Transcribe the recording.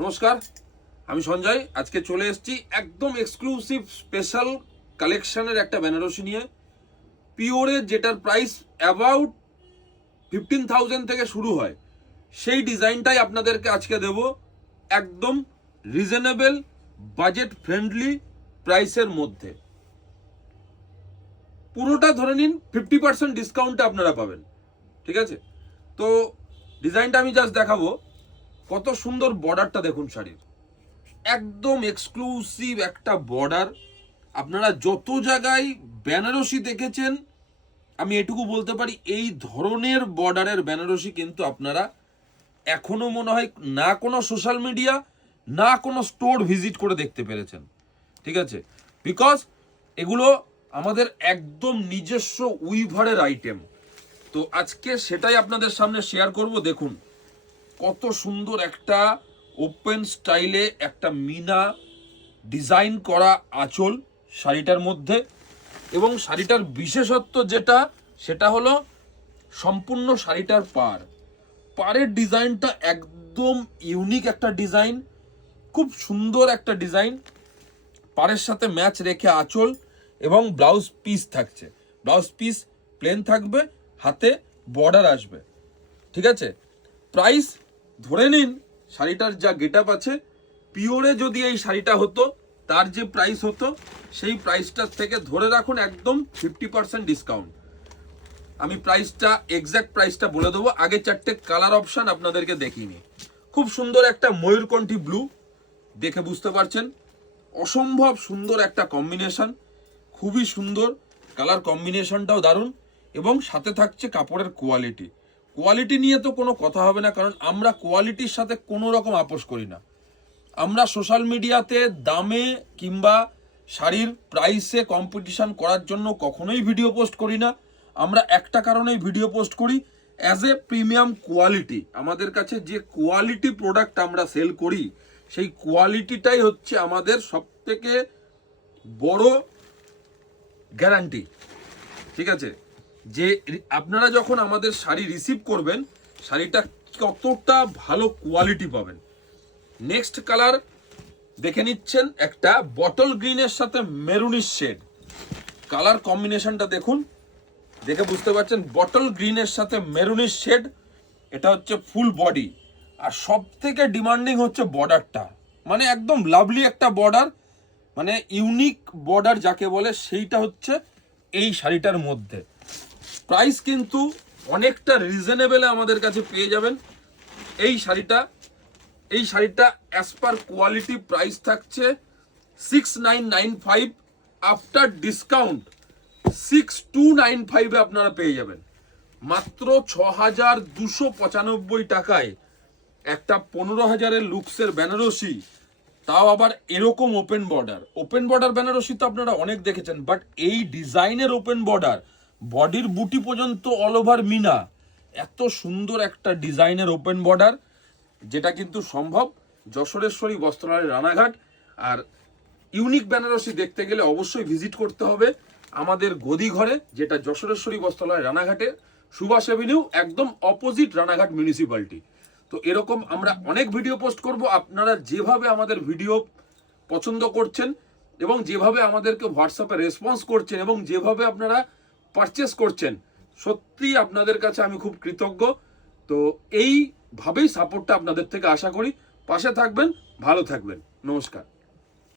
নমস্কার, আমি সঞ্জয়। আজকে চলে এসেছি একদম এক্সক্লুসিভ স্পেশাল কালেকশনের একটা বেনারসি নিয়ে। পিওরের যেটার প্রাইস অ্যাবাউট 15,000 থেকে শুরু হয়, সেই ডিজাইনটাই আপনাদেরকে আজকে দেব একদম রিজনেবল বাজেট ফ্রেন্ডলি প্রাইসের মধ্যে। পুরোটা ধরে নিন 50% ডিসকাউন্টে আপনারা পাবেন। ঠিক আছে, তো ডিজাইনটা আমি জাস্ট দেখাবো। কত সুন্দর বর্ডারটা দেখুন শাড়ির, একদম এক্সক্লুসিভ একটা বর্ডার। আপনারা যত জায়গায় বেনারসি দেখেছেন, আমি এটুকু বলতে পারি এই ধরনের বর্ডারের বেনারসি কিন্তু আপনারা এখনো মনে হয় না কোনো সোশ্যাল মিডিয়া না কোনো স্টোর ভিজিট করে দেখতে পেরেছেন। ঠিক আছে, বিকজ এগুলো আমাদের একদম নিজস্ব উইভারের আইটেম। তো আজকে সেটাই আপনাদের সামনে শেয়ার করব। দেখুন কত সুন্দর একটা ওপেন স্টাইলে একটা মিনা ডিজাইন করা আঁচল শাড়িটার মধ্যে, এবং শাড়িটার বিশেষত্ব যেটা সেটা হলো সম্পূর্ণ শাড়িটার পাড়ের ডিজাইনটা একদম ইউনিক একটা ডিজাইন, খুব সুন্দর একটা ডিজাইন। পাড়ের সাথে ম্যাচ রেখে আঁচল এবং ব্লাউজ পিস থাকছে। ব্লাউজ পিস প্লেন থাকবে, হাতে বর্ডার আসবে। ঠিক আছে, প্রাইস ধরে নিন শাড়িটার যা গেটআপ আছে, পিওরে যদি এই শাড়িটা হতো তার যে প্রাইস হতো সেই প্রাইসটার থেকে ধরে রাখুন একদম 50% ডিসকাউন্ট। আমি প্রাইসটা এক্স্যাক্ট প্রাইসটা বলে দেবো। আগে চারটে কালার অপশন আপনাদেরকে দেখিনি। খুব সুন্দর একটা ময়ূরকণ্ঠী ব্লু, দেখে বুঝতে পারছেন অসম্ভব সুন্দর একটা কম্বিনেশন, খুবই সুন্দর কালার কম্বিনেশনটাও দারুণ। এবং সাথে থাকছে কাপড়ের কোয়ালিটি নিয়ে তো কোনো কথা হবে না, কারণ আমরা কোয়ালিটির সাথে কোনো রকম আপোষ করি না। আমরা সোশ্যাল মিডিয়াতে দামে কিংবা শাড়ির প্রাইসে কম্পিটিশন করার জন্য কখনোই ভিডিও পোস্ট করি না। আমরা একটা কারণেই ভিডিও পোস্ট করি, অ্যাজ এ প্রিমিয়াম কোয়ালিটি। আমাদের কাছে যে কোয়ালিটি প্রোডাক্ট আমরা সেল করি, সেই কোয়ালিটিটাই হচ্ছে আমাদের সবথেকে বড় গ্যারান্টি। ঠিক আছে, যে আপনারা যখন আমাদের শাড়ি রিসিভ করবেন, শাড়িটা কতটা ভালো কোয়ালিটি পাবেন। নেক্সট কালার দেখে নিচ্ছেন, একটা বটল গ্রিনের সাথে মেরুনিশ শেড। কালার কম্বিনেশনটা দেখুন, দেখে বুঝতে পারছেন বটল গ্রিনের সাথে মেরুনিশ শেড। এটা হচ্ছে ফুল বডি, আর সব থেকে ডিমান্ডিং হচ্ছে বর্ডারটা, মানে একদম লাভলি একটা বর্ডার, মানে ইউনিক বর্ডার যাকে বলে, সেইটা হচ্ছে এই শাড়িটার মধ্যে। প্রাইস কিন্তু অনেকটা রিজনেবলে আমাদের কাছে পেয়ে যাবেন। এই শাড়িটা অ্যাজ পার কোয়ালিটি প্রাইস থাকছে 6995, আফটার ডিসকাউন্ট 6295 আপনারা পেয়ে যাবেন। মাত্র 6295 টাকায় একটা 15,000-এর লুকসের বেনারসি, তাও আবার এরকম ওপেন বর্ডার বেনারসি তো আপনারা অনেক দেখেছেন, বাট এই ডিজাইনের ওপেন বর্ডার, বডির বুটি পর্যন্ত অল ওভার মিনা, এত সুন্দর একটা ডিজাইনের ওপেন বর্ডার, যেটা কিন্তু সম্ভব যশোরেশ্বরী বস্ত্রালয় রানাঘাট। আর ইউনিক বেনারসি দেখতে গেলে অবশ্যই ভিজিট করতে হবে আমাদের গদি ঘরে, যেটা যশোরেশ্বরী বস্ত্রালয় রানাঘাটে, সুভাষ এভিনিউ, একদম অপোজিট রানাঘাট মিউনিসিপ্যালিটি। তো এরকম আমরা অনেক ভিডিও পোস্ট করব। আপনারা যেভাবে আমাদের ভিডিও পছন্দ করছেন এবং যেভাবে আমাদেরকে হোয়াটসঅ্যাপে রেসপন্স করছেন এবং যেভাবে আপনারা পারচেস করছেন, সত্যি আপনাদের কাছে আমি খুব কৃতজ্ঞ। তো এইভাবেই সাপোর্টটা আপনাদের থেকে আশা করি। পাশে থাকবেন, ভালো থাকবেন। নমস্কার।